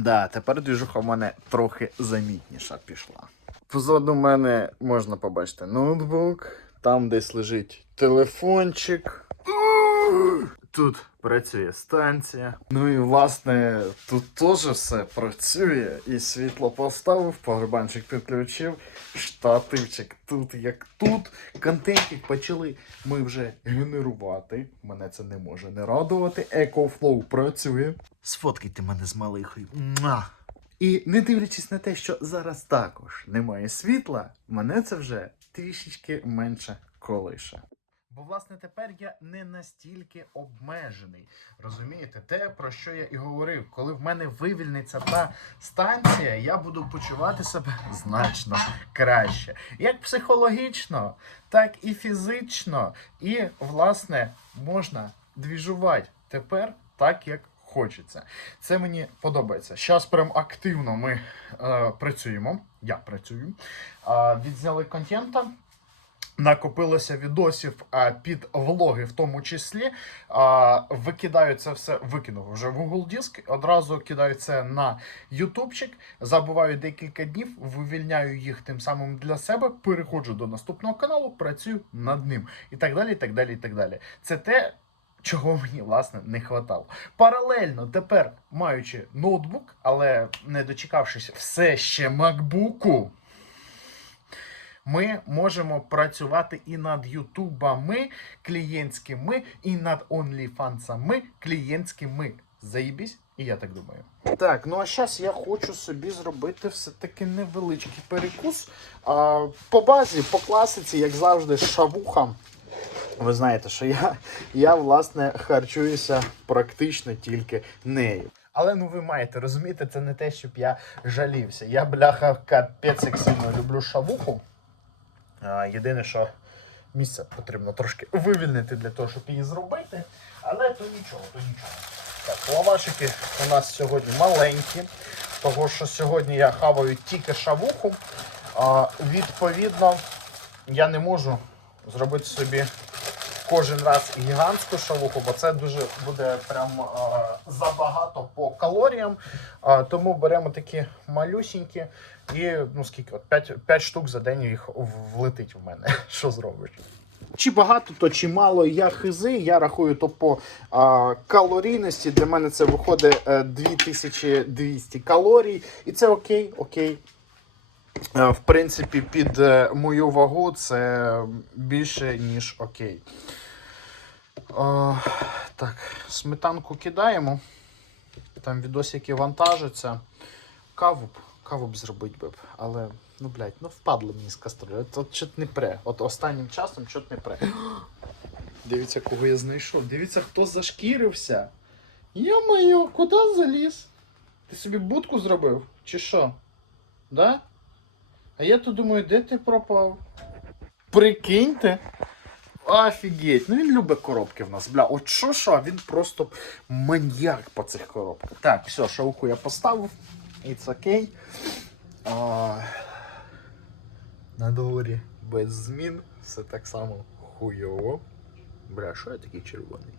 Да, тепер двіжуха в мене трохи замітніша пішла. Позаду мене можна побачити ноутбук, там десь лежить телефончик. Тут працює станція. Ну і власне тут теж все працює. І світло поставив, павербанчик підключив, штативчик тут як тут. Контентик почали ми вже генерувати. Мене це не може не радувати. EcoFlow працює. Сфоткайте мене з малихою. І не дивлячись на те, що зараз також немає світла, мене це вже трішечки менше колише. Бо, власне, тепер я не настільки обмежений. Розумієте, те, про що я і говорив, коли в мене вивільниться та станція, я буду почувати себе значно краще. Як психологічно, так і фізично. І, власне, можна двіжувати тепер так, як хочеться. Це мені подобається. Зараз прям активно ми е, працюємо. Я працюю. Е, відзняли контента. Накопилося відосів а, під влоги, в тому числі. А, викидаю це все, викинув вже в Google Диск, одразу кидаю це на Ютубчик, забуваю декілька днів, вивільняю їх тим самим для себе, переходжу до наступного каналу, працюю над ним. І так далі, і так далі, і так далі. Це те, чого мені власне не хватало. Паралельно тепер, маючи ноутбук, але не дочекавшись все ще макбуку. Ми можемо працювати і над ютубами клієнтськими, і над онліфансами клієнтськими. Заїбісь, і я так думаю. Так, ну а зараз я хочу собі зробити все-таки невеличкий перекус. А, по базі, по класиці, як завжди, шавуха. Ви знаєте, що я, я власне харчуюся практично тільки нею. Але ну ви маєте розуміти, це не те, щоб я жалівся. Я бляха капець як сильно люблю шавуху. Єдине, що місце потрібно трошки вивільнити для того, щоб її зробити. Але то нічого, то нічого. Так, лавашики у нас сьогодні маленькі, того що сьогодні я хаваю тільки шавуху. Відповідно, я не можу зробити собі кожен раз гігантську шавуху, бо це дуже буде прям а, забагато по калоріям. А, тому беремо такі малюсінькі і ну скільки, от 5, 5 штук за день їх влетить в мене. Що зробиш? Чи багато, то чи мало я хизи. Я рахую то по а, калорійності. Для мене це виходить е, 2200 калорій. І це окей, окей. Е, В принципі, під е, мою вагу це більше, ніж окей. О, так, сметанку кидаємо. Там відосики вантажаться. Каву б, каву б зробити б, але, ну, блядь, ну впадло мені з каструлі. От, от чот не пре. От останнім часом чот не пре. Дивіться, кого я знайшов. Дивіться, хто зашкірився. Йо-моє, куди заліз? Ти собі будку зробив? Чи що? Да? А я то думаю, де ти пропав? Прикиньте. Офігеть, ну він любить коробки в нас. Бля, от що що, він просто маньяк по цих коробках. Так, все, шауху я поставив. It's okay. А, на дворі без змін. Все так само хуйово. Бля, що я такий червоний?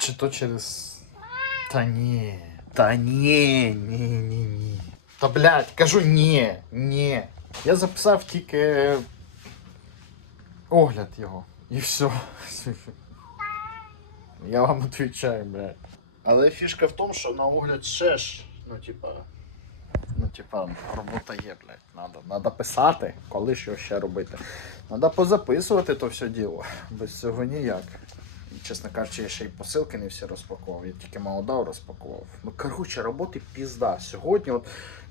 Чи то через. Та ні. Та ні, ні, ні, ні. Та блядь, кажу ні, ні. Я записав тільки огляд його. І все. Я вам відповідаю, блядь. Але фішка в тому, що на огляд ще ж, ну типа. Ну, типа, робота є, блядь. Надо, надо писати, коли що ще робити. Надо позаписувати то все діло. Без цього ніяк. І, чесно кажучи, я ще й посилки не всі розпакував, я тільки молодав розпакував. Ну, коротше, роботи пізда. Сьогодні, от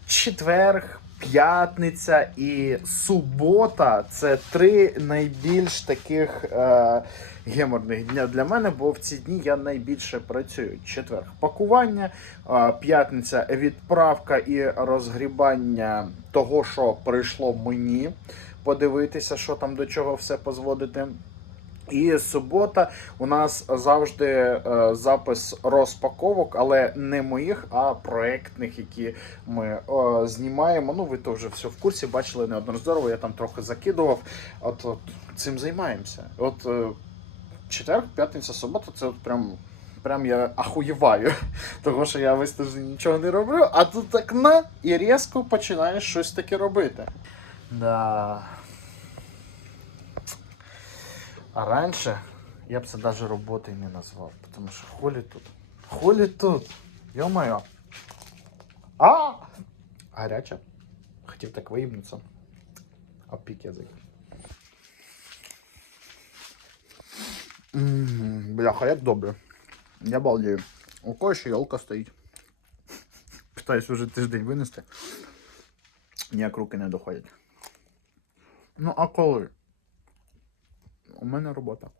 четверг, п'ятниця і субота це три найбільш таких е, геморних дня для мене, бо в ці дні я найбільше працюю. Четверг пакування, е, п'ятниця відправка і розгрібання того, що прийшло мені. Подивитися, що там до чого все позводити. І субота у нас завжди е, запис розпаковок, але не моїх, а проектних, які ми е, знімаємо. Ну, ви то вже все в курсі, бачили неодноразово, я там трохи закидував. От, от цим займаємося. От е, четвер, п'ятниця, субота це от прям Прям я ахуєваю. Того, що я весь тиждень нічого не роблю, а тут так на і різко починаєш щось таке робити. Да. А раніше я б це навіть роботою не назвав, тому що холі тут. Холі тут. Йо-моє. А! Гаряча. Хотів так виїбнутися. А пік язик. Ммм, бляха, як добре. Я балдею. У кого ще йолка стоїть. Питаюсь уже тиждень винести. Ніяк руки не доходять. Ну, а коли? У мене робота.